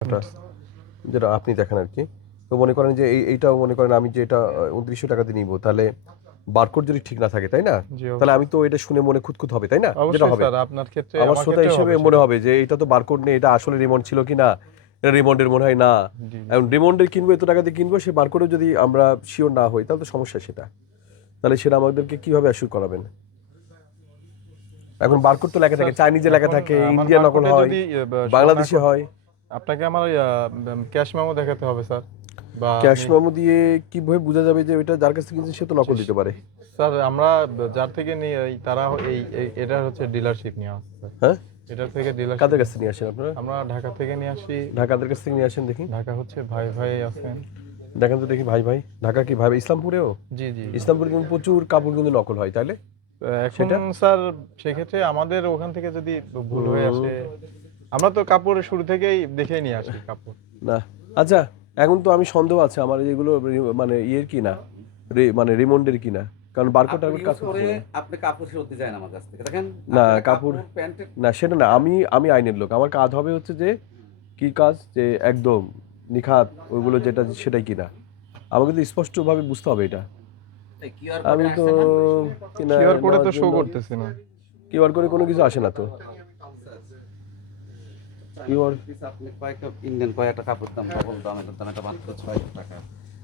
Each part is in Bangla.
ওটা যেটা আপনি দেখেন আর কি। তো মনে করেন যে এইটাও মনে করেন আমি যে এটা ২৯০০ টাকা দিয়ে নিব, তাহলে বারকোড যদি ঠিক না থাকে, তাই না? জি তাহলে অবশ্যই। আমি তো এটা শুনে মনে খুঁতখুত হবে, তাই না? যেটা অবশ্যই হবে স্যার, আপনার ক্ষেত্রে আমার আমার শ্রোতা ক্ষেত্রেও হিসেবে হবে মনে সেটা। হবে যে এটা তো বারকোড নেই, এটা আসলে রিমন্ড ছিল কিনা, এটা রিমন্ডের মনে হয় না। জি, জি। এখন রিমন্ডের কিনবো, এত টাকা দিয়ে কিনবো, সে বারকোডে যদি আমরা শিওর না হই তাহলে তো সমস্যা সেটা। তাহলে সেটা আমাদেরকে কিভাবে অ্যাসিওর করাবেন? এখন বারকোড তো লেখা স্যার থাকে, চাইনিজে লেখা এখন থাকে, আমার ইন্ডিয়ান নকল বারকোডে হয়, যদি শো না বাংলাদেশে হয়। আপনাকে আমার ক্যাশ মেমো দেখাতে হবে স্যার, বা ক্যাশ আপনি মেমো দিয়ে কিভাবে বোঝা যাবে যে ওইটা যার কাছ থেকে কিনছে সে তো নকল দিতে পারে? স্যার আমরা যার থেকে নিই তারা এটা হচ্ছে ডিলারশিপ নিয়ে আসছে স্যার। হ্যাঁ, এটার থেকে ডিলারশিপ কাদের কাছ থেকে নিয়ে আসেন আপনারা? আমরা ঢাকা থেকে নিয়ে আসি। ঢাকাদের কাছ থেকে নিয়ে আসেন দেখি। ঢাকা হচ্ছে ভাই ভাই আছেন। দেখেন তো দেখি ভাই ভাই। ঢাকা কি ভাই ইসলামপুরেও? জি জি। ইসলামপুরে কিন্তু প্রচুর কাপড় কিন্তু নকল হয়, তাইলে এখন সেটা স্যার সেক্ষেত্রে আমাদের ওখান থেকে যদি ভুল হয়ে আসে, আমরা তো কাপড় শুরু থেকেই দেখে নিয়ে আসি কাপড়। না। আচ্ছা, এখন তো আমি সন্দেহ আছে আমার এগুলো মানে ইয়ের কি না, মানে রিমন্ডের কি না, কারণ বারকোড আপনি টারকোড ইউজ কাজ করে করছে না। আপনি কাপড় ফেরত দিয়ে যায় না আমার কাছ থেকে দেখেন। না আপনারা কাপড়, প্যান্টের না সেটা না, আমি আইনের লোক, আমার কাজ হবে হচ্ছে যে কি কাজ, যে একদম নিখাত ওইগুলো যেটা সেটাই কিনা, আমাকে তো স্পষ্টভাবে বুঝতে হবে এটা। কিউআর আমি কোডে তো আসছে না। কিনা কিউআর কোডে নেওয়ার তো শো জন্য করতেছে না। কিউআর করে কোনো কিছু আসে না তো। কিউআর, আপনি কয়েকটা ইন্ডিয়ান কয়েকটা কাপড় দাম ডবল দাম, এটার দাম এটা মাত্র ৬০০ টাকা।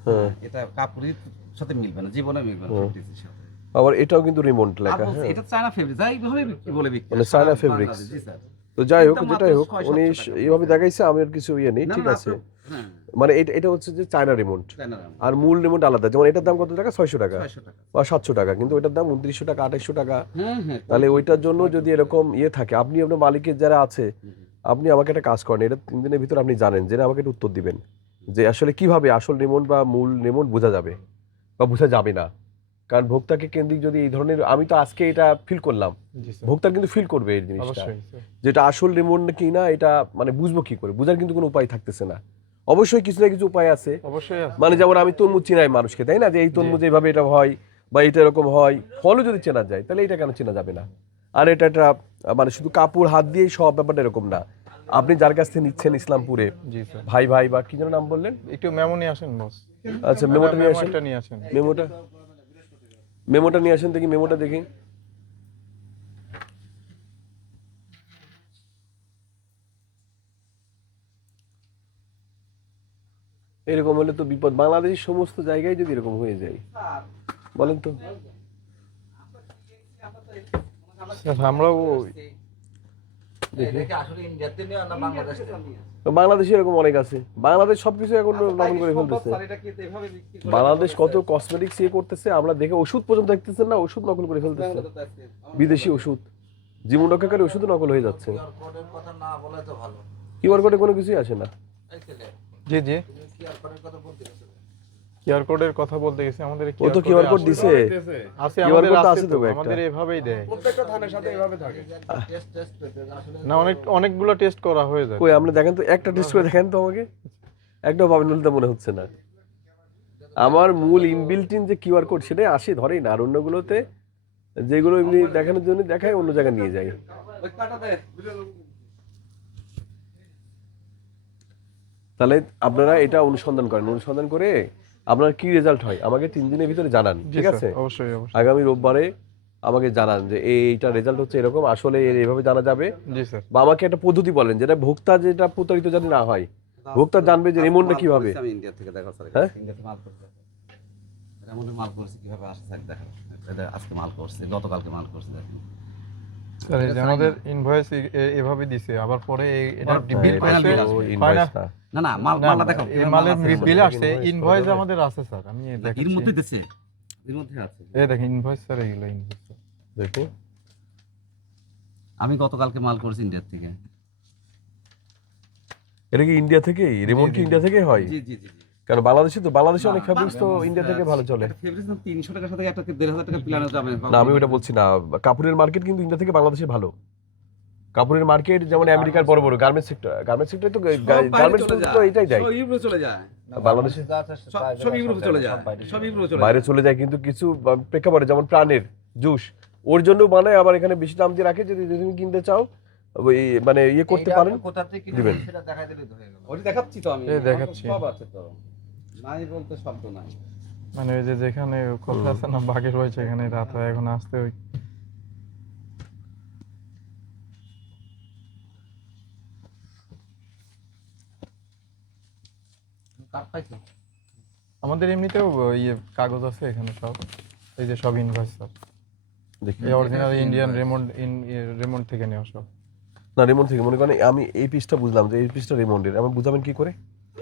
হ্যাঁ এটা কাপড়ের সাথে মিলবে না, জীবনে মিলবে না হুম। ফেব্রিক্সের সাথে। আবার এটাও কিন্তু রিমন্ড আর লেখা। বলছি, হ্যাঁ, এটা চায়না ফেব্রিক, যাই বলে বিক্রি বলে বিক্রি মানে সারা চায়না ফেব্রিক্স। বাংলাদেশ। জি স্যার। তো যাই হোক, এটা মাত্র যেটাই হোক, ৬০০ উনি টাকা। এইভাবে দেখাইছে, আমি আর কিছু ইয়ে নেই, না ঠিক না আছে। হ্যাঁ, মানে এটা এটা হচ্ছে যে চায়না রিমন্ড, চায়না দাম আর মূল রিমন্ড আলাদা। যেমন এটার দাম কত টাকা? ৬০০ টাকা ৬০০ টাকা। বা ৭০০ টাকা, কিন্তু ওইটার দাম ২৯০০ টাকা, ২৮০০ টাকা। হ্যাঁ হ্যাঁ। তাহলে ওইটার জন্য যদি এরকম ইয়ে থাকে, আপনি আপনার মালিকের যারা আছে, আপনি আমাকে একটা কাজ করেন, এটা ৩ দিনের ভিতর আপনি জানেন, জেনে আমাকে একটা উত্তর দিবেন যে আসলে কিভাবে আসল রিমন্ড বা মূল রিমন্ড বোঝা যাবে বা বোঝা যাবে না। কারণ ভোক্তাকে কেন্দ্রিক যদি এই ধরনের, আমি তো আজকে এটা ফিল করলাম, জি স্যার, ভোক্তা কিন্তু ফিল করবে এই জিনিসটা, অবশ্যই স্যার। যেটা আসল রিমন্ড কি না, এটা মানে বুঝবো কি করে? বোঝার কিন্তু কোনো উপায় থাকতেছে না। অবশ্যই কিছু না কিছু উপায় আছে, অবশ্যই আছে। মানে যেমন আমি তরমুজ চিনাই মানুষকে, তাই না, যে এই তরমুজ এইভাবে এটা হয় বা এটা এরকম হয়, ফলও যদি চেনা যায় তাহলে এটা কেন চেনা যাবে না? আর এটা একটা মানে শুধু কাপড় হাত দিয়েই সব, ব্যাপারটা এরকম না। আপনি যার কাছ থেকে নিচ্ছেন ইসলামপুরে, জি স্যার, ভাই ভাই বা কি যেন নাম বললেন, একটু মেমো নিয়ে আসেন বস। আচ্ছা মেমোটা নিয়ে আসেন, একটা নিয়ে আসেন। মেমোটা মেমোটা নিয়ে আসেন দেখি, মেমোটা দেখি। এরকম হলে তো বিপদ, বাংলাদেশের সমস্ত জায়গায় যদি এরকম হয়ে যায়, বলেন তো। স্যার আমরাও দেখি আসলে ইন্ডিয়াতে নিয়ে না বাংলাদেশে নিয়ে। বাংলাদেশে এরকম অনেক আছে, বাংলাদেশ সবকিছু এখন নকল করে ফেলতেছে। এটা কি এভাবে বিক্রি করে? বাংলাদেশ কত কসমেটিক্স ইয়ে করতেছে, আমরা দেখে ওষুধ পর্যন্ত দেখতেছেন না, ওষুধ নকল করে ফেলতেছে, বিদেশি ওষুধ, জীবন রক্ষাকারী ওষুধও নকল হয়ে যাচ্ছে। কোডের কথা না বলে তো ভালো। কিউআর কোডে কোনো কিছুই আসে না। জি জি কিউআর কোডের কথা বলতে গেছো। কিউআর কোডের কথা বলতে গেছি। আমাদের ও তো কিউআর কোড দিছে, আছে, QR আমাদের code তো আছে আছে তো, তো একটা। আমাদের এভাবেই দেয়। প্রত্যেকটা থানার সাথে এভাবে থাকে। টেস্ট টেস্ট আসলে না অনেকগুলো টেস্ট করা হয়ে যায়। কই আপনি দেখেন তো, একটা টেস্ট করে দেখেন তো আমাকে, একটাও পাবেন বলে তো মনে হচ্ছে না। আমার মূল ইনবিল্ট ইন যে কিউআর কোড সেটাই আসে ধরেই না, আর অন্যগুলোতে যেগুলো এমনি দেখানোর জন্য দেখায়, অন্য জায়গায় নিয়ে যায়। ওই কাটা দে। তাহলে আপনারা এটা অনুসন্ধান করেন, অনুসন্ধান করে আপনার কি রেজাল্ট হয় আমাকে ৩ দিনের ভিতরে জানান, জি ঠিক স্যার, আছে? অবশ্যই অবশ্যই। আগামী রোববারে আমাকে জানান যে এইটা রেজাল্ট হচ্ছে এরকম, আসলে এইভাবে জানা যাবে। জি স্যার, বা আমাকে একটা পদ্ধতি বলেন যেটা ভোক্তা যেটা প্রতারিত জানি না হয়, ভোক্তা জানবে যে রিমন্ডটা কিভাবে। আমি ইন্ডিয়া থেকে দেখা স্যার। হ্যাঁ? ইন্ডিয়া থেকে মাল করছে। এমন মাল করছে কিভাবে আসে স্যার দেখেন। এটা আজকে মাল করছে, গতকালকে মাল করছে দেখেন। স্যার এই যে আমাদের ইনভয়েস এভাবে দিছে, আবার পরে এটা বিল final করছে। bill আসবে। ইনভয়েস না, না না মালটা দেখো। এই মালের বিল আসছে, invoice ইনভয়েস করে। আমাদের আছে স্যার, আমি এর দেখাচ্ছি। মধ্যে দিছে। এর মধ্যে আছে। এই দেখেন ইনভয়েস স্যার, এগুলো ইনভয়েস। দেখি আমি গতকালকে মাল করছি ইন্ডিয়া থেকে। এটা কি ইন্ডিয়া থেকেই রিমন্ড কি ইন্ডিয়া থেকে হয়? জি জি জি জি। কারণ বাংলাদেশে অনেক ফেব্রিক্স তো ইন্ডিয়া থেকে ভালো চলে। ফেব্রিক্স ৩০০ টাকার সাথে একটা ১৫০০ টাকা প্ল্যানে যাবে। না আমি ওটা বলছি না, কাপড়ের মার্কেট কিন্তু ইন্ডিয়া থেকে বাংলাদেশে ভালো। কাপড়ের মার্কেট যেমন আমেরিকার বড় বড় গার্মেন্টস সেক্টর তো গার্মেন্টস তো এটাই যায়। সব ইউরো চলে যায়। বাংলাদেশে সব ইউরো চলে যায়। সব ইউরো চলে বাইরে যায়। চলে যায়, কিন্তু কিছু প্রেক্ষাপটে যেমন প্রাণের জুস ওর জন্য বানায়, আবার এখানে বেশি দাম দিয়ে রাখে। যদি তুমি কিনতে চাও ওই মানে ইয়ে করতে এইটা পারেন আপনি কোথা থেকে দিবেন। কিনবেন সেটা দেখাই দিলেই তো হয়ে গেল। ওটা দেখাচ্ছি তো আমি। এই দেখাচ্ছি। সব আছে তো। নাই বলতে শব্দ নাই। মানে ওই যে যেখানে কথা আছে না বাঘের ভয় সেখানে রাত হয়, এখন আসতে ওই কাপ পাইছো? আমাদের এমনিতেও ইয়ে কাগজ আছে এখানে সব, এই যে সব ইনভয়েস সব দেখি এই অরিজিনাল ইন্ডিয়ান রেমন্ড থেকে নেওয়া সব। না রেমন্ড থেকে মনে করেন আমি এই পিসটা বুঝলাম যে এই পিসটা রেমন্ডের, আমি বুঝাবেন কি করে?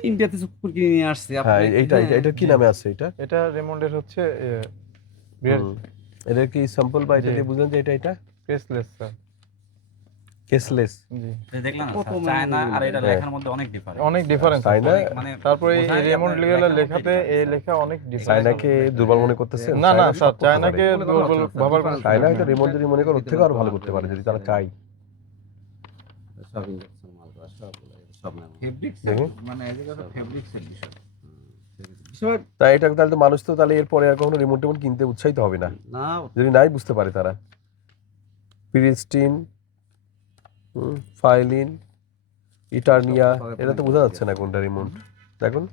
ইন্ডিয়াতে কুকুর কিনে নিয়ে আসছি হ্যাঁ আপনি। এইটা এইটা এটা কি নামে আছে এটা? এটা রেমন্ডের হচ্ছে রিয়েল এটা কি স্যাম্পল বা এটা জি। দিয়ে বুঝলেন যে এটা কেসলেস স্যার। কেসলেস? জি দেখলাম না স্যার, চায়না আর এটা লেখার মধ্যে অনেক ডিফারেন্স। অনেক ডিফারেন্স তাই না? মানে তারপরে এই বোঝাই রেমন্ড আপনার লিগেলের লেখার লেখাতে মধ্যে এই লেখা অনেক ডিফারেন্স। চায়নাকে দুর্বল মনে করতেছেন? না না চায়না স্যার, সব করতে চায়নাকে পারে। দুর্বল ভাবার কোনো চায়না সুযোগ হয়তো নেই। রেমন্ডেরই মনে করেন ওর থেকে আরো ভালো করতে পারে যদি তারা চায়। সব ইঞ্জেকশন মাল করা সব সব না ফেব্রিক্স দেখুন। মানে এদিকে তো ফেব্রিক্সের বিষয়। তাই এটা তাহলে তো মানুষ তো তাহলে এরপরে আর কখনো রিমোট টেমোট কিনতে উৎসাহিত হবে না না যদি নাই বুঝতে পারে তারা। পিরিস্টিন, ফাইলিন, ইটারনিয়া, এটা তো বোঝা যাচ্ছে না কোনটা রিমোট। দেখুন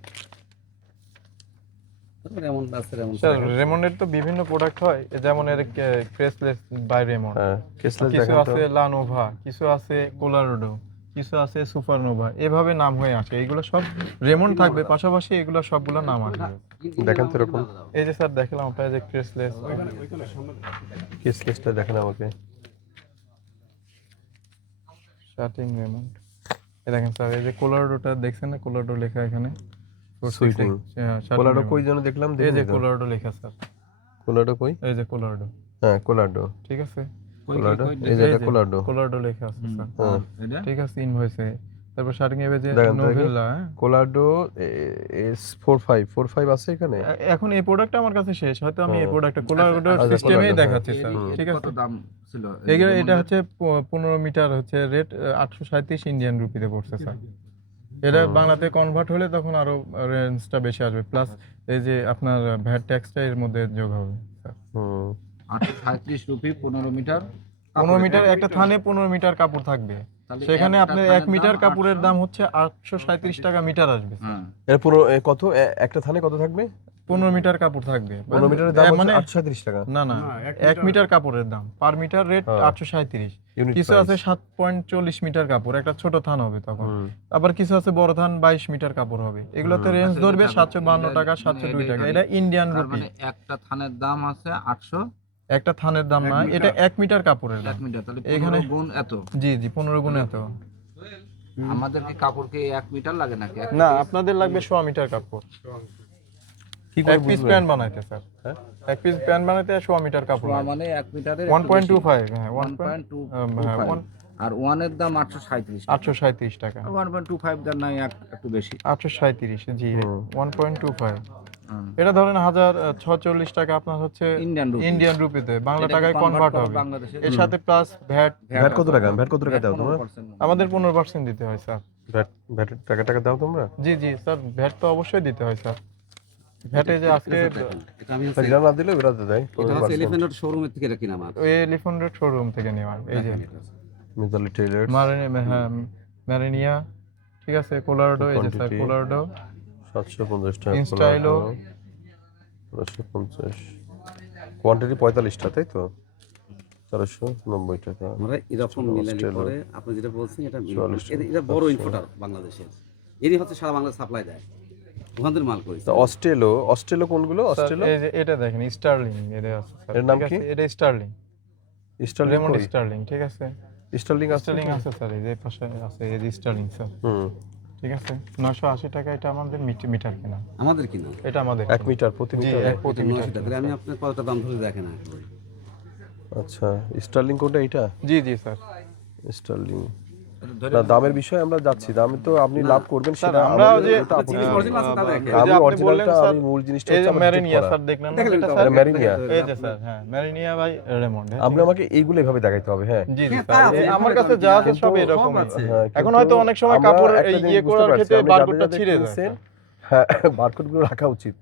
এমন আছে এমন স্যার রেমন্ডের তো বিভিন্ন প্রোডাক্ট হয়, যেমন এর ক্রেসলেস বাই রেমন্ড, হ্যাঁ কেসলেস কিছু দেখেন তো। আছে লানোভা, কিছু আছে কোলারোডো, কিছু আছে সুপারনোভা, এভাবে নাম হয়ে আসে। এগুলো সব রেমন্ড থাকবে, পাশাপাশি এগুলো সবগুলো নাম আসবে। দেখেন তো এরকম এই যে স্যার দেখালাম আপনার যে ক্রেসলেস, কেসলেসটা দেখেন আমাকে। শার্টিং রেমন্ড, এই দেখেন স্যার এই যে কোলারোডোটা দেখছেন না, কোলারোডো লেখা এখানে। সুইটিং কোলাডো কই যেন দেখলাম, এই যে দেখুন তো। কোলারোডো লেখা স্যার, কোলাডো কই? এই যে কোলারোডো, হ্যাঁ কোলাডো, ঠিক আছে, কোলাডো এই যে এটা কোলাডো। কোলারোডো লেখা আছে স্যার, হ্যাঁ এটা ঠিক আছে ইনভয়েসে। তারপর শার্টিং এ যে দেখেন তো দেখি। নোভেলা, হ্যাঁ কোলাডো S45 আছে এখানে। এখন এই প্রোডাক্টটা আমার কাছে শেষ, হয়তো আমি এই প্রোডাক্টটা কোলারোডোর আচ্ছা, সিস্টেমেই কোলারোডো, দেখাচ্ছি এর স্যার, ঠিক কত আছে। দাম ছিল? এগুলো এটা হচ্ছে 15 মিটার হচ্ছে রেট 837 ইন্ডিয়ান রুপিতে পড়ছে স্যার। এটা বাংলাতে কনভার্ট হলে তখন আরো রেঞ্জটা বেশি আসবে, প্লাস এই যে আপনার ভ্যাট ট্যাক্সটা এর মধ্যে যোগ হবে স্যার। 837 rupee 15 metre. 15 মিটার একটা থানে 15 মিটার কাপড় থাকবে, তাহলে সেখানে একটা আপনার থানের 1 মিটার দাম কাপড়ের 800 দাম হচ্ছে 837 টাকা মিটার আসবে স্যার। হ্যাঁ এর পুরো কত একটা থানে কত থাকবে? 15 মিটার কাপড় থাকবে, 15 মিটারের দাম মানে হচ্ছে 837 টাকা। না না 1 মিটার কাপড়ের দাম পার মিটার রেট হ্যাঁ। 837। ইউনিট কিছু আছে 7.40 মিটার কাপড়, একটা ছোট থান হবে তখন। হুম। আবার কিছু আছে বড় থান 22 মিটার কাপড় হবে, এগুলোতে রেঞ্জ ধরবে 752 টাকা 702 টাকা। এটা ইন্ডিয়ান তার রুপি। মানে একটা থানের দাম আছে 800 একটা থানের দাম না, এটা 1 মিটার কাপড়ের দাম। 1 মিটার, তাহলে এখানে 15 গুণ এত। জি জি 15 গুণ এত। আমাদের কি কাপড় কি 1 মিটার লাগে নাকি? না আপনাদের লাগবে 100 মিটার কাপড়, কি করে এক পিস বুঝবেন? প্যান্ট বানাইতে স্যার, হ্যাঁ? এক পিস প্যান্ট বানাইতে 100 মিটার কাপড় লাগবে। মানে 1 মিটারের 1.25, হ্যাঁ 1.25 আর 1 এর দাম 837 837 টাকা। 1.25 দেন নাই একটু বেশি। 837 জি 1.25। হুম। এটা ধরেন 1046 টাকা আপনার হচ্ছে ইন্ডিয়ান রুপি। ইন্ডিয়ান রুপিতে, বাংলা এটাকে টাকায় convert কনভার্ট করো হবে। বাংলাদেশে। এর সাথে প্লাস ভ্যাট, ভ্যাট কত টাকা? ভ্যাট কত টাকা দাও তোমরা? 15% আমাদের 15% দিতে হয় স্যার। ভ্যাটের টাকা দাও তোমরা? জি জি স্যার, ভ্যাট তো অবশ্যই দিতে হয় স্যার। ভ্যাটে যে আজকে এটা আমি এটা না দিলে বেরাতে দেয়। এটা হচ্ছে এলিফ্যান্ট শোরুমের থেকে এটা কিনা মাল। ওই এলিফ্যান্ট রোড শোরুম থেকে নেওয়া, এই যে মিতালি টেইলার্স ম্যারিনিয়া, ঠিক আছে, কোলারোডো, এই যে স্যার Quantity। কোলারোডো, 750 টাকা। ইনস্টাইলো। 450 কোয়ান্টিটি 45টা তাই তো? 490 টাকা। আমরা এরকম মিলালি অস্ট্রেলিয়া। করে আপনি যেটা বলছেন এটা 44 এটা বড় ইনফোটার বাংলাদেশের। এরই হচ্ছে সারা বাংলা সাপ্লাই দেয়। ওখান থেকে মাল করি। তো অস্ট্রেলো কোনগুলো? স্যার, অস্ট্রেলো এই যে এটা দেখেন স্টার্লিং, এটা আছে স্যার, এর নাম ঠিক আছে, কি? এটা স্টার্লিং, স্টার্লিং রেমন্ড কই? স্টার্লিং, ঠিক আছে, স্টার্লিং আছে স্টার্লিং আছে স্যার, এই যে পাশে আছে, এই যে স্টার্লিং স্যার, হুম। ঠিক আছে। 980 টাকা এটা আমাদের মিটার কেনা, আমাদের কিনা এটা আমাদের 1 মিটার প্রতি জি মিটার। এক প্রতি মিটার। 900 টাকা। আমি আপনার কতটা দাম ধরে দেখেন না। আচ্ছা স্টার্লিং কোনটা? এইটা জি জি স্যার। স্টার্লিং। না দামের বিষয়ে আমরা যাচ্ছি, দামে তো আপনি লাভ করবেন স্যার সেটা আমরা আমাদের যে এটা আপত্তি জিনিস নেই। original আছে তা দেখেন। ওই যে আমি আপনি অরিজিনালটা বললেন স্যার, আমি মূল জিনিসটা এই যে হচ্ছে আমার ম্যারিনিয়া করা। স্যার দেখলেন না দেখলেন এটা তো, স্যার, ম্যারিনিয়া। এই যে স্যার, হ্যাঁ ম্যারিনিয়া বাই রেমন্ড, হ্যাঁ, আপনি আমাকে এইগুলো এভাবে দেখাইতে হবে। হ্যাঁ জি জি হ্যাঁ, স্যার, তা আছে, আমার এভাবে কাছে দাম যা কি আছে আছে? সব সব এরকম আছে। হ্যাঁ, এখন কিন্তু হয়তো অনেক সময় আমরা কাপড় একটা জিনিস ইয়ে বুঝতে করার পারছি, ক্ষেত্রে আপনি বারকোডটা যাদের ছিঁড়ে যায় কিনছেন, হ্যাঁ বারকোড গুলো রাখা উচিত।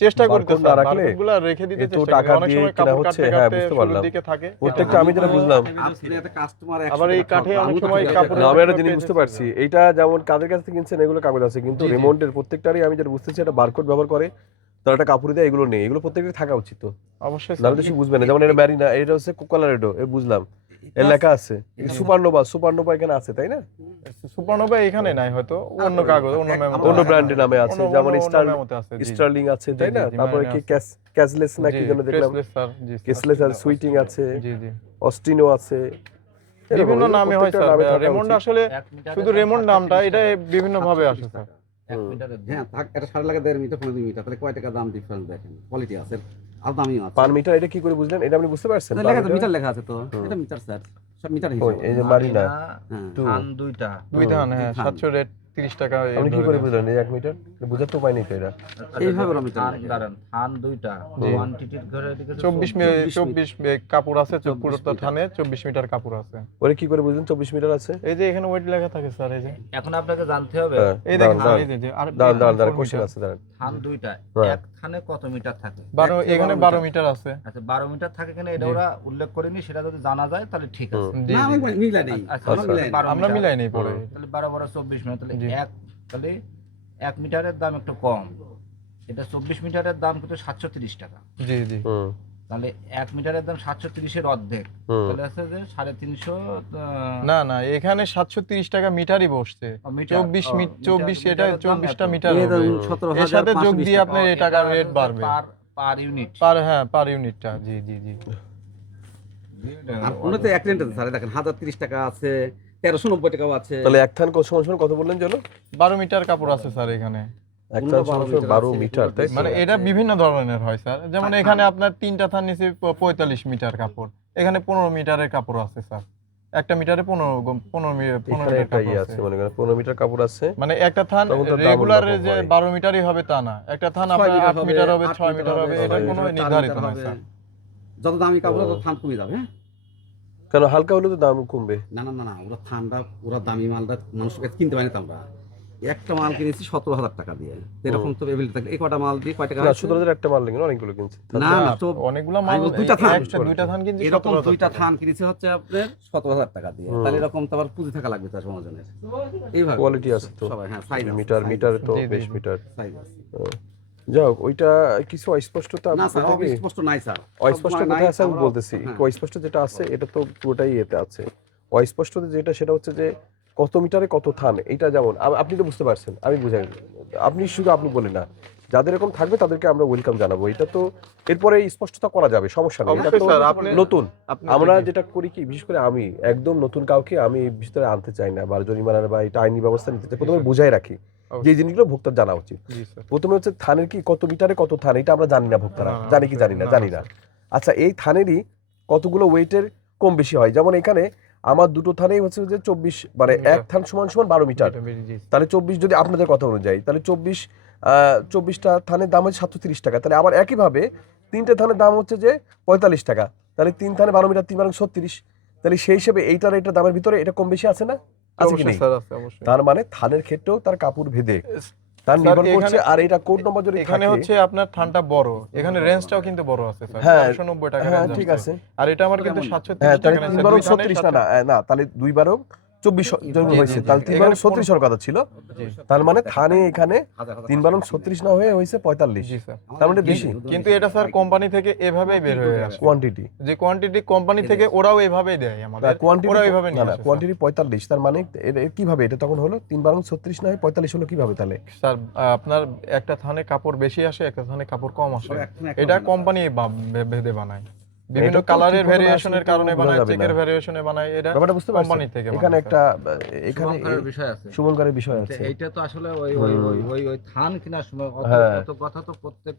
চেষ্টা করতে barcode না রাখলে বারকোডগুলো রেখে দিতে এত চেষ্টা টাকা করি। অনেক দিয়ে সময় কেনা কাপড় হচ্ছে, কাটতে হ্যাঁ, কাটতে বুঝতে শুরুর পারলাম। দিকে থাকে। প্রত্যেকটা আমি যেটা বুঝলাম, আপনি একটা কাস্টমার আবার এই কাঠে অনেক সময় কাপড়ের না আমি একটা একটা জিনিস page বুঝতে আছে। পারছি, এইটা যেমন কাদের কাছ থেকে কিনছেন এগুলো কাগজ আছে, কিন্তু জি, জি। রেমন্ডের প্রত্যেকটারই আমি যেটা বুঝতেছি এটা বারকোড ব্যবহার করে, তারা একটা কাপড় দেয়, এগুলো নেই, এগুলো প্রত্যেকটাই থাকা উচিত। তো অবশ্যই নাহলে স্যার। তো সে বুঝবে না। যেমন এটা ম্যারিনা, এটা হচ্ছে কোকালারেডো, এ বুঝলাম, এর লেখা আছে। সুপারনোভা, সুপারনোভা এখানে আছে তাই না? সুপারনোভা এখানে নাই হয়তো, অন্য কাগজ, অন্য মেমো, অন্য ব্র্যান্ডের নামে আছে, যেমন মেমোতে আছে। জি, জি। স্টার্লিং আছে তাই জি, না? জি, তারপরে মারিনা কি আছে। ক্যাসলেস না কি জি, যেন দেখলাম, ক্রেসলেস স্যার, জি স্যার। কেসলেস আর সুইটিং আছে, জি, জি। অস্টিনো আছে, এরকম বিভিন্ন এগুলো নামে হয় প্রত্যেকটা স্যার। নামে থাকা রেমন্ড উচিত। আসলে শুধু রেমন্ড নামটা, এটা বিভিন্ন ভাবে আসে স্যার। 1 মিটারের, হ্যাঁ থাক, এটা 6.5 লাখ 1.5 মিটার 15 মিটার, তাহলে কয় টাকা দাম ডিফারেন্স দেখেন, কোয়ালিটি আছে আর দামিও আছে। পার মিটার এটা কি করে বুঝলেন? এটা আপনি বুঝতে পারছেন? লেখা আছে, মিটার লেখা আছে তো, এটা মিটার স্যার, সব মিটার ওই হিসাব। এই যে মারিনা, হ্যাঁ থান দুইটা দুই ধান, হ্যাঁ, ধান। 700 রেট 30 টাকা। আপনি কি করে বুঝলেন এই 1 মিটার? বুঝার তো উপায় নেই তো এটা। এইভাবে ওরা মিটার থান লাগে। দাঁড়ান, থান দুইটা জি। কোয়ান্টিটির ঘরে এদিকে 24 কাপড় আছে, পুরোটা থানে 24 মিটার কাপড় আছে। ওরে কি করে বুঝলেন 24 মিটার আছে? এই যে এখানে ওয়েট লেখা থাকে স্যার, এই যে এখন আপনাকে জানতে হবে হ্যাঁ, এই দেখেন দাঁড়ান, স্যার, এই যে আর দাঁড়ান, দাঁড়ান, 4 কোশ্চেন মিটার। আছে, দাঁড়ান। থান দুইটা, হ্যাঁ। এক থানে কত মিটার থাকে? 12, এক থেকে এখানে 12 12 মিটার আছে। আচ্ছা 12 মিটার থাকে কিনা এটা জি। ওরা উল্লেখ করেনি, সেটা যদি জানা যায় তাহলে ঠিক আছে। জি, না, জি। আমি মিলাই নেই, আচ্ছা, আমরা মিলাই নেই। 12 আমরা মিটার। মিলাই নেই পরে। তাহলে 12 12 24 মিটার, তাহলে জি। তাহলে 1 মিটারের দাম একটু কম, এটা 24 মিটারের দাম কিন্তু 730 টাকা। জি, জি। হুম, তাহলে 1 মিটারের দাম 730 এর অর্ধেক, হুম। তাহলে আছে যে 350। না, না, এখানে 730 টাকা মিটারই বসছে। 24 এটা 24টা মিটার এই হবে। ধরুন এর 17,520 সাথে যোগ দিয়ে টাকা। আপনার এই টাকার রেট বাড়বে। Per unit. হ্যাঁ, পার ইউনিটটা। জি, জি, জি। আর ওনাতে এক রেন্ট আছে স্যার, দেখেন 1030 টাকা আছে, 1390 টাকাও আছে। তাহলে এক থান সমান সমান কত বললেন যেন? 12 মিটার কাপড় আছে স্যার এখানে। এক থান সমান সমান 12 মিটার, তাই তো? মানে এটা বিভিন্ন ধরনের হয় স্যার। যেমন এখানে আপনার 3টা থান নিচে 45 মিটার কাপড়, এখানে 15 মিটারের কাপড় আছে স্যার। একটা মিটারে 15 এখানে মিটার একটা কাপড় ইয়ে আছে। আছে, মনে করেন 15 মিটার কাপড় আছে। মানে একটা থান তখন তো দাম রেগুলার অন্যরকম যে হয়। 12 মিটারই হবে তা না, একটা থান 6 আপনার মিটার 8 মিটার হবে, 8 6 মিটার হবে, এটা 6 কোনো মিটার, 4 নির্ধারিত মিটার নয় হবে। স্যার। যত দামি কাপড় ও। তত থান কমে যাবে। হ্যাঁ, কেন হালকা হলে তো দাম কমবে? না না না না, ওরা থানটা, ওরা দামি মালটা মানুষের কাছে কিনতে পারি না তো আমরা। একটা মাল কিনেছি 17,000 টাকা দিয়ে, এরকম তো এবিলিটি থাকলে এই কটা মাল দিয়ে কয় টাকা না হয়েছে? 17,000 একটা মাল নেই, অনেকগুলো কিনছে। না না, তো অনেকগুলো মাল, আমি বলছি দুইটা থান। দুইটা থান কিনছি এরকম 17,000 দুইটা টাকা। থান কিনেছে হচ্ছে আপনার 17,000 টাকা দিয়ে, হুম। তাহলে এরকম তো আবার পুঁজি থাকা লাগবে তার সমাজনের। এইভাবে কোয়ালিটি আছে তো, সবাই, হ্যাঁ, সাইজ মিটারে তো জি, জি, বেশ জি। মিটার। সাইজ আছে। যাও ওইটা কিছু অস্পষ্টতা না স্যার, থাকে। স্পষ্ট নাই স্যার, অস্পষ্ট কোথায় আছে আমি বলতেছি। অস্পষ্ট যেটা আছে এটা তো পুরোটাই এতে আছে। অস্পষ্ট যেটা সেটা হচ্ছে যে কত মিটারে কত থান, এটা যেমন আপনি তো বুঝতে পারছেন, আমি বুঝাই, আপনি শুধু আপনি বলেন না, যাদের এরকম থাকবে তাদেরকে আমরা ওয়েলকাম জানাবো। এটা তো এরপরে স্পষ্টতা করা যাবে, সমস্যা নেই। এটা অবশ্যই তো স্যার, আপনি নতুন, আপনি আমরা জি, জি। যেটা করি কি, বিশেষ করে আমি একদম নতুন কাউকে আমি ভিতরে আনতে চাই না, বা জরিমানার বা এটা আইনি ব্যবস্থা নিতে চাই, প্রথমে বুঝাই রাখি যে এই জিনিসগুলো ভোক্তার জানা উচিত। জি স্যার। প্রথমে হচ্ছে থানের কি কত মিটারে কত থান, এটা আমরা জানি না, ভোক্তারা না, না, জানি কি অবশ্যই জানি না, না, জানি না। আচ্ছা, এই থানেরই কতগুলো ওয়েটের কম বেশি হয়, যেমন এখানে আমার দুটো থানেই হচ্ছে যে 24, মানে এক থান সমান সমান 12 মিটার, জি, তাহলে 24 যদি আপনাদের কথা অনুযায়ী, তাহলে 24টা থানের দাম হচ্ছে 730 টাকা। তাহলে আবার একইভাবে 3টে থানের দাম হচ্ছে যে 45 টাকা, তাহলে 3 থানে 12 মিটার, 3 36। তাহলে সেই হিসেবে এইটার এটা দামের ভিতরে এটা কম বেশি আছে না? আছে কি অবশ্যই নেই? স্যার, আছে অবশ্যই। তার মানে থানের ক্ষেত্রেও তার কাপড় ভেদে তার স্যার, নির্ভর করছে। এখানে- আর এটা কোড নম্বর যদি এখানে থাকে, হচ্ছে আপনার থানটা বড়, এখানে রেঞ্জটাও কিন্তু বড় আছে স্যার। হ্যাঁ, 490 টাকা হ্যাঁ, রেঞ্জ ঠিক আছে। আর এটা আমার কিন্তু কেমন? 730 হ্যাঁ, তাহলে টাকা 3 নিচ্ছে। বারং দুই থানে 36 না, না, তাহলে 2 বারং 24 জন জি, হয়েছে, জি, জি। তাহলে 3 বারং এখানে 36 এর কথা ছিল। তার মানে থানে এখানে 3 বারং 36 না হয়ে হয়েছে 45। জি স্যার। তার মানে বেশি কিন্তু এটা স্যার কোম্পানি থেকে এভাবেই বের হয়ে আসে। কোয়ান্টিটি, যে কোয়ান্টিটি কোম্পানি থেকে ওরাও এভাবেই দেয় আমাদের, কোয়ান্টিটি ওরাও এভাবে না, নিয়ে না, আসে কোয়ান্টিটি 45। তার মানে কিভাবে এটা তখন হলো 3 বারং 36 না হয়ে 45 হলো কিভাবে তাহলে? স্যার। আপনার একটা থানে কাপড় বেশি আসে, একটা থানে কাপড় কম আসে, সব এক থানে এক এটা রকম না, কোম্পানি ভেদে বানায়, বিভিন্ন এটা তো কালারের ঠিক মতো ভেরিয়েশনের আসলে তো কারণে বোঝা বানায়, যাবে চেকের না। ভেরিয়েশনে বানায়, এটা ব্যাপারটা বুঝতে পারছেন? কোম্পানি থেকে এখানে বানায়, একটা এখানে শুভঙ্করের বিষয় আছে। সুমনকারের বিষয় আছে। এইটা তো আসলে ওই থান কেনার সময় হ্যাঁ। অত কথা তো প্রত্যেক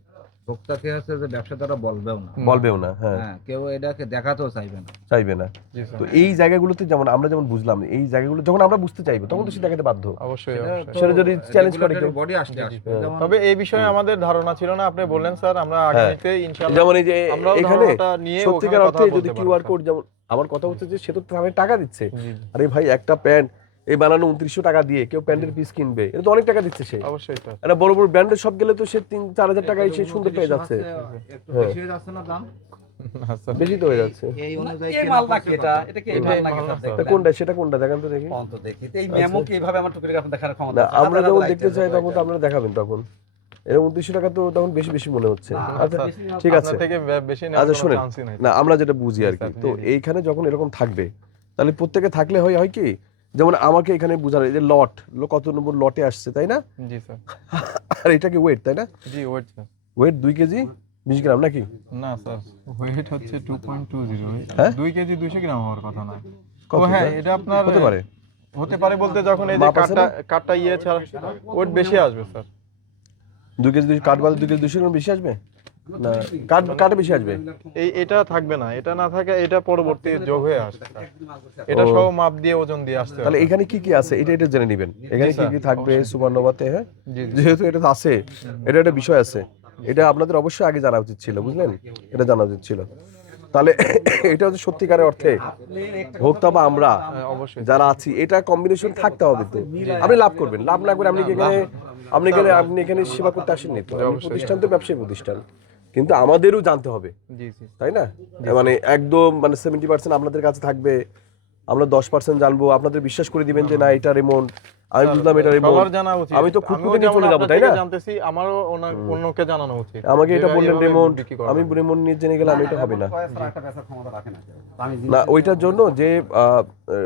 ভোক্তাকে আছে যে ব্যবসাদাররা বলবেও না। বলবেও না, হ্যাঁ, হ্যাঁ, কেউ এটাকে দেখাতেও চাইবে না। চাইবে না। জি স্যার। তো এই জায়গাগুলোতে যেমন আমরা যেমন বুঝলাম, এই জায়গাগুলো যখন আমরা বুঝতে চাইবো তখন তো সে দেখাতে বাধ্য। অবশ্যই, সেটা অবশ্যই। তো সেটা যদি challenge করে কেউ। বডি আসলে আসবে। যেমন তবে এই বিষয়ে আমাদের ধারণা ছিল না, আপনি বললেন স্যার, আমরা আগামীতে ইনশাআল্লাহ যেমন এই যে আমরাও এখানে ধারণাটা নিয়ে সত্যিকার ওখানে অর্থে কথা যদি বলতে কিউআর পারবো, কোড, যেমন আমার কথা হচ্ছে যে সে তো থানায় টাকা দিচ্ছে, জি, জি। আরে ভাই একটা প্যান্ট এই বানানো 2900 টাকা দিয়ে কেউ প্যান্টের পিস কিনবে, এটা তো অনেক টাকা দিচ্ছে সে। অবশ্যই স্যার। একটা বড় বড় ব্র্যান্ডের সব গেলে তো সে 3-4 হাজার টাকায় সে সুন্দর পেয়ে যাচ্ছে। একটু বেশি হয়ে যাচ্ছে না দাম? না স্যার, বেশি তো হয়ে যাচ্ছে। এই অনুযায়ী এই কেনা মাল পড়ছে নাকি এটা? কত? এটা কি এই এটা মাল এই নাকি মাল না স্যার? তা কোনটা সেটা কোনটা দেখান তো দেখি। অন্ত দেখি তো এই মেমো কি এইভাবে আমার টুকরি আপনি দেখার ক্ষমতা না আছে? আমরা আপনারা যখন তো দেখতে চাই লাইট তখন তো আপনারা দেখাবেন তখন। এর 2900 টাকা তো তখন বেশি বেশি মনে হচ্ছে। না, আচ্ছা বেশি না, ঠিক আছে। আপনার থেকে বেশি নেওয়ার আচ্ছা কোনো শুনেন, চান্সই নাই। না আমরা যেটা বুঝি আর কি, স্যার, তো জি, জি। এইখানে যখন এরকম থাকবে তাহলে প্রত্যেকে থাকলে হয় হয় কি, যেমন আমাকে এখানে বোঝানো এই যে লট কত নম্বর লটে আসছে তাই না, জি স্যার। আর এটা কি ওয়েট তাই না, জি ওয়েট স্যার। ওয়েট 2 কেজি 20 গ্রাম নাকি? না স্যার, ওয়েট হচ্ছে 2.20। হ্যাঁ? 2 কেজি 200 গ্রাম হওয়ার কথা না। কত ও হ্যাঁ, স্যার? এটা আপনার হতে পারে হতে পারে বলতে যখন এই যে মাপ আছে কাটটা ইয়ে ছাড়া ওয়েট বেশি আসবে স্যার। 2 কেজি কাঠ বাদে 2 কেজি 200 গ্রাম বেশি আসবে না, কাঠে বেশি আসবে? এটা থাকবে না, এটা না থাকে, এটা পরবর্তী যোগ হয়ে আসবে স্যার। এটা ও। সহ মাপ দিয়ে ওজন দিয়ে আসতে তাহলে হবে। এখানে কি কি আছে এটা এটা জেনে নেবেন, এখানে কি স্যার, কি থাকবে সুপারনোভাতে। হ্যাঁ, জি জি। যেহেতু এটা তো আছে, এটা একটা বিষয় আছে, এটা আপনাদের অবশ্যই আগে জানা উচিত ছিল, বুঝলেন, এটা জানা উচিত ছিল। তাহলে এটা হচ্ছে সত্যিকারের অর্থে ভোক্তা বা আমরা অবশ্যই যারা আছি, এটা কম্বিনেশন থাকতে হবে। তো আপনি লাভ করবেন, লাভ না করে আপনি এখানে সেবা করতে আসেননি তো, আপনি প্রতিষ্ঠান তো ব্যবসায়ী প্রতিষ্ঠান, কিন্তু আমাদেরও জানতে হবে জি জি। তাই না, মানে একদম মানে 70% আপনাদের কাছে থাকবে, আমরা 10% জানবো, আপনাদের বিশ্বাস করে দিবেন যে না এটা রেমন্ড, আমি বুঝলাম এটা সবার রেমন্ড, জানা উচিত। আমি তো খুঁতখুঁতে আমিও নিয়ে চলে যেমন যাবো, আপনার তাই থেকে না? জানতেছি, আমারও অন্যকে জানানো উচিত। আমাকে এটা যে বললেন এভাবে রেমন্ড, বিক্রি করা আমি হবে। রেমন্ড নিয়ে জেনে গেলাম, এটা হবে না। একটা বেচার ক্ষমতা রাখে না কেউ। তো আমি না ওইটার জন্য যে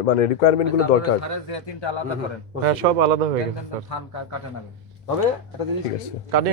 মানে রিকোয়ারমেন্ট গুলো দরকার। সারের যে তিনটা আলাদা করেন, হ্যাঁ, সব আলাদা হয়ে গেছে স্যার। থান কাটে না। তবে একটা জিনিস ঠিক কি, আছে। কাটিং